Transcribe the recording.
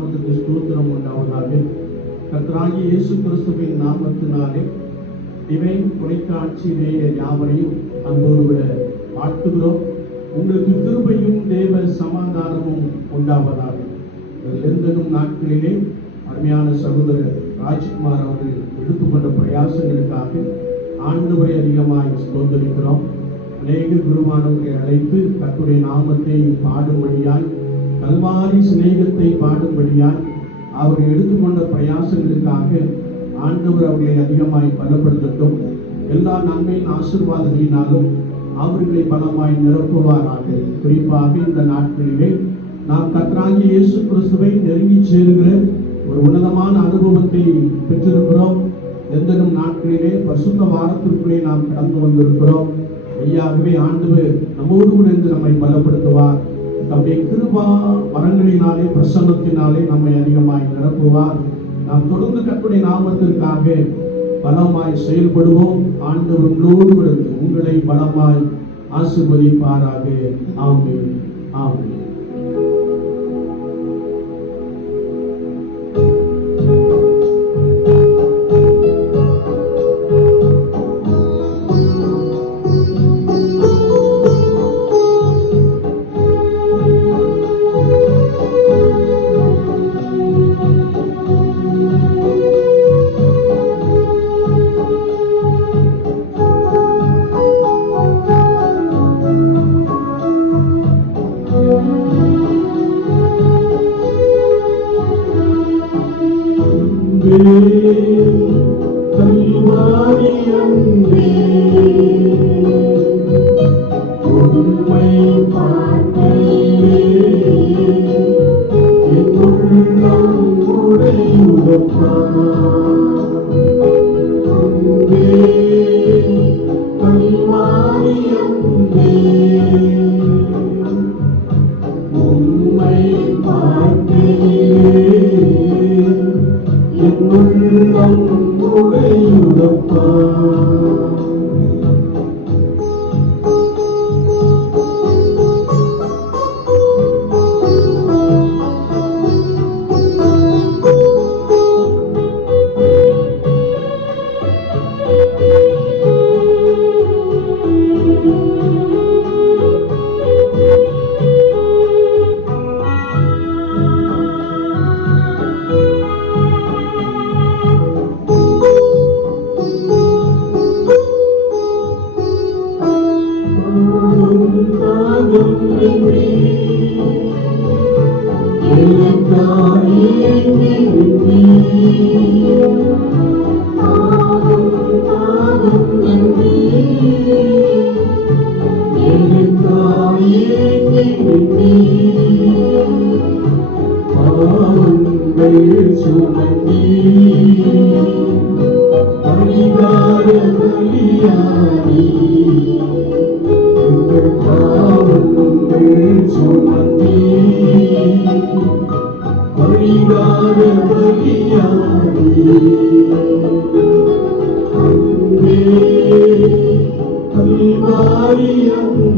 ஸ்தோத்திரம் உண்டாவதாக. கர்த்தராகிய இயேசு கிறிஸ்துவின் நாமத்தினாலே டிவைன் தொலைக்காட்சி நேயர் யாவரையும் அன்போடு விட வாழ்த்துகிறோம். உங்களுக்கு கிருபையும் தேவ சமாதானமும் உண்டாவதாக. லெந்தனும் நாட்களிலே அருமையான சகோதரர் ராஜ்குமார் அவர்கள் எடுத்துக்கொண்ட பிரயாசங்களுக்காக ஆண்டவரை அதிகமாக ஸ்தோத்திரிக்கிறோம். அநேக குருவானவர்களை அழைத்து கர்த்தருடைய நாமத்தை பாடும்படியாய், கல்வாரி சிநேகத்தை பாடும்படியாய் அவர்கள் எடுத்துக்கொண்ட பிரயாசங்களுக்காக ஆண்டவர் அவர்களை அதிகமாய் பலப்படுத்தட்டும். எல்லா நன்மையின் ஆசீர்வாதங்களினாலும் அவர்களை பலமாய் நிரப்புவாராக. குறிப்பாக இந்த நாட்களிலே நாம் கர்த்தராகிய இயேசு கிறிஸ்துவை நெருங்கி சேருகிற ஒரு உன்னதமான அனுபவத்தை பெற்றிருக்கிறோம். எந்தனும் நாட்களிலே பரிசுத்த வாரத்திற்குள்ளே நாம் கடந்து வந்திருக்கிறோம். ஐயாகவே ஆண்டவர் நம்மோடு கூட இருந்து நம்மை பலப்படுத்துவார். நம்முடைய கிருபா வரங்களினாலே பிரசன்னத்தினாலே நம்மை அதிகமாய் நிரப்புவார். நாம் தொடர்ந்து கர்த்தருடைய நாமத்திற்காக பலமாய் செயல்படுவோம். ஆண்டவர் உங்களோடு இருந்து உங்களை பலமாய் ஆசீர்வதிப்பாராக. ஆமென், ஆமென். Hallelujah.